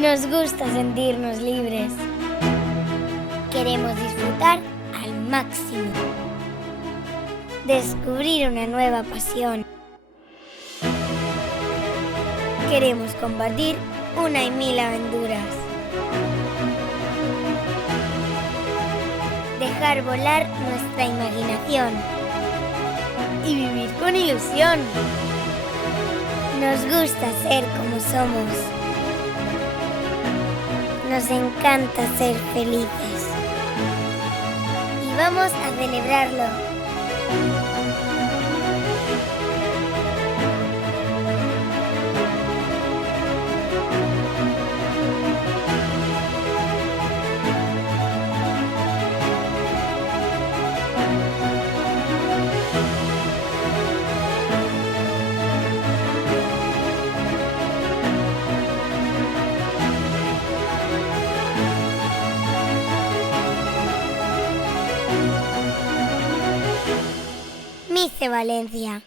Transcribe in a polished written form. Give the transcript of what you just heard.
Nos gusta sentirnos libres. Queremos disfrutar al máximo. Descubrir una nueva pasión. Queremos compartir una y mil aventuras. Dejar volar nuestra imaginación y vivir con ilusión. Nos gusta ser como somos. Nos encanta ser felices. Y vamos a celebrarlo. Mice Valencia.